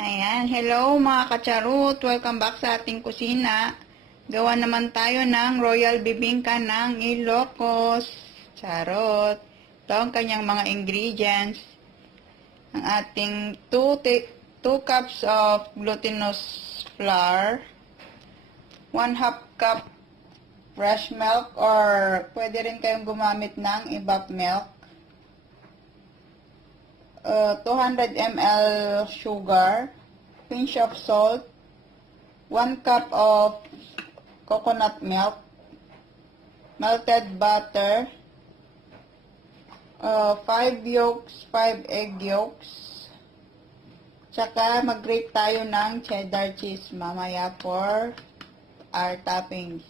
Ayan, hello mga kacharot. Welcome back sa ating kusina. Gawa naman tayo ng Royal Bibingka ng Ilocos. Charot. Ito ang kanyang mga ingredients. Ang ating 2 cups of glutinous flour, 1/2 cup fresh milk or pwede rin kayong gumamit ng evap milk. 200 ml sugar, pinch of salt, 1 cup of coconut milk, melted butter, 5 egg yolks, tsaka mag-grate tayo ng cheddar cheese mamaya for our toppings.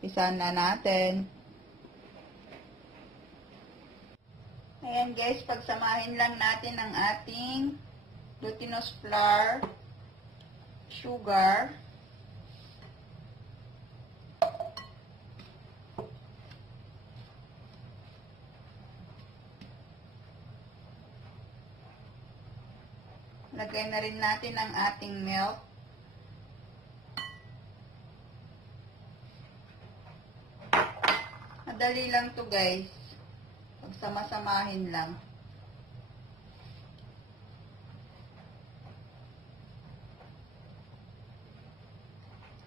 Isa na natin. Ayan guys, pagsamahin lang natin ang ating glutinous flour, sugar, lagay na rin natin ang ating milk, madali lang to guys. Pagsama-samahin lang.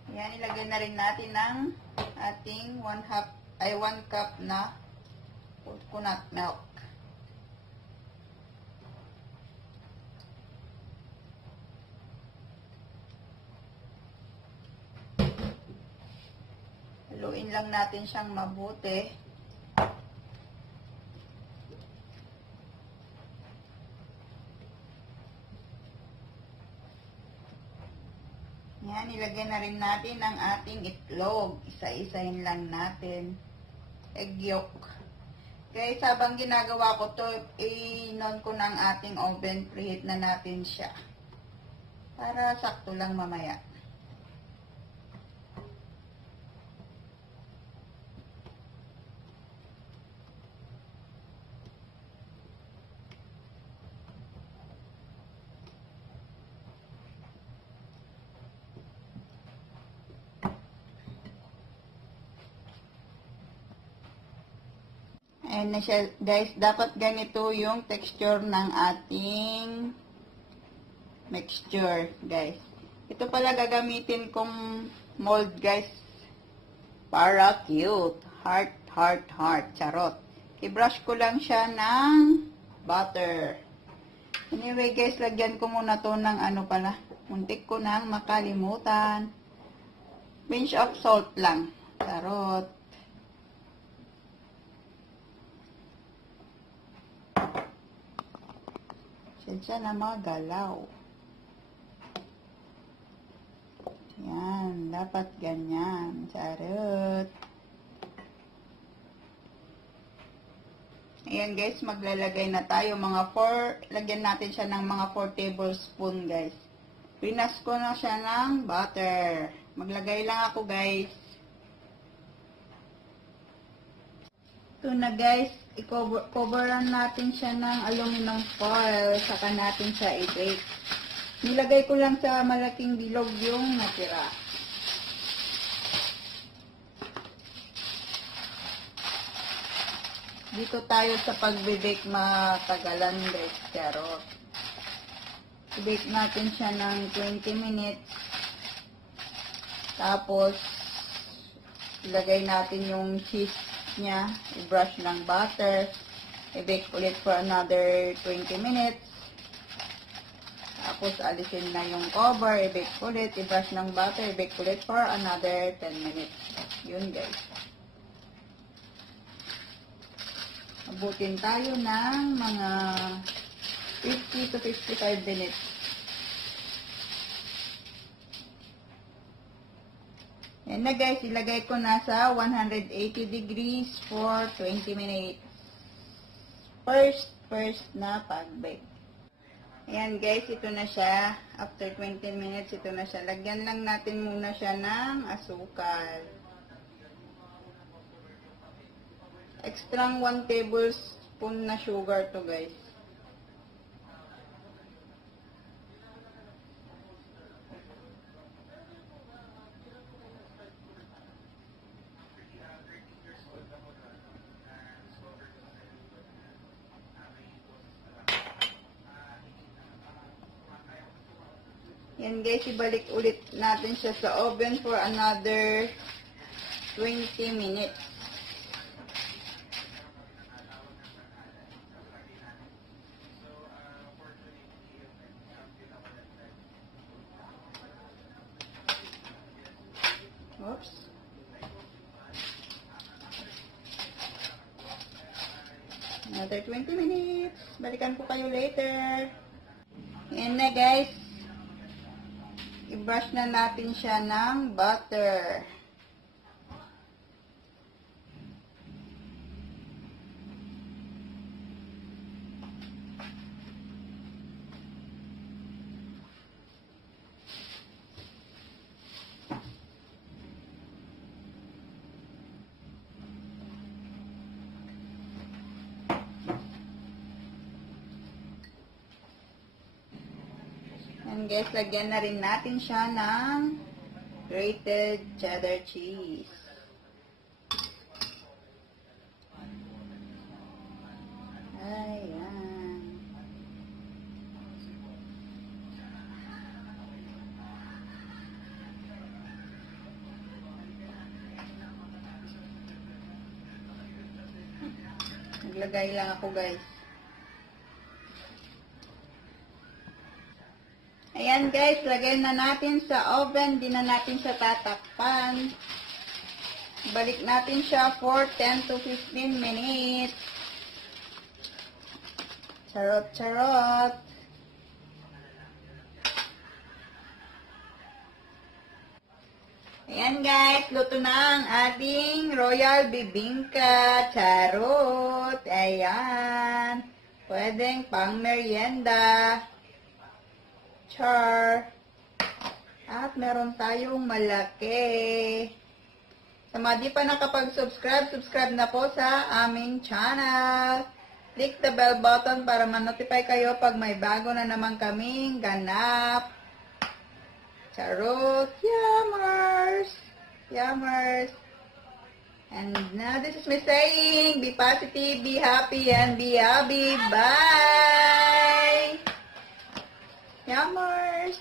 Ayan, ilagay na rin natin ang ating 1 cup na coconut milk. Haluin lang natin siyang mabuti. Yan, ilagay na rin natin ang ating itlog. Isa-isahin lang natin. Egg yolk. Guys, habang ginagawa ko to, i-on ko ng ating oven. Preheat na natin siya. Para sakto lang mamaya. Ayan na siya, guys. Dapat ganito yung texture ng ating mixture, guys. Ito pala gagamitin kong mold, guys. Para cute. Heart, heart, heart. Charot. I-brush ko lang siya ng butter. Anyway, guys, lagyan ko muna to ng ano pala. Muntik ko nang makalimutan. Pinch of salt lang. Charot. Siya na magalaw. Yan, dapat ganyan. Charot. Ayan guys, maglalagay na tayo mga 4, lagyan natin siya ng mga 4 tablespoon guys. Pinas ko na siya ng butter. Maglagay lang ako guys. Ito na guys, i-coveran natin siya ng aluminum foil, saka natin siya i-bake. Nilagay ko lang sa malaking bilog yung natira. Dito tayo sa pagbe-bake matagalan guys, charot. I-bake natin siya ng 20 minutes. Tapos, ilagay natin yung cheese niya, i-brush ng butter, i-bake ulit for another 20 minutes. Tapos alisin na yung cover, i-bake ulit, i-brush ng butter, i-bake ulit for another 10 minutes. Yun guys. Abutin tayo ng mga 50 to 55 minutes. Yan na guys, ilagay ko na sa 180 degrees for 20 minutes. First na pag-bake. Ayan guys, ito na siya. After 20 minutes, ito na siya. Lagyan lang natin muna siya ng asukal. Extra 1 tablespoon na sugar to guys. Yan guys, ibalik ulit natin siya sa oven for another 20 minutes. Oops. Another 20 minutes. Balikan ko kayo later. Yan na guys. I-brush na natin siya ng butter. And guys, lagyan na rin natin siya ng grated cheddar cheese. Ayan. Naglagay lang ako guys. Ayan guys, lagay na natin sa oven, di na natin siya tatakpan. Balik natin siya for 10 to 15 minutes. Charot, charot. Ayan guys, luto na ang ating royal bibingka. Charot. Ayan. Pwedeng pang merienda. Char. At meron tayong malaki. Sa mga di pa nakapag-subscribe, subscribe na po sa aming channel. Click the bell button para ma-notify kayo pag may bago na naman kaming ganap. Charot. Yummers. Yummers. And now this is me saying, be positive, be happy, and be happy. Bye! Yummers!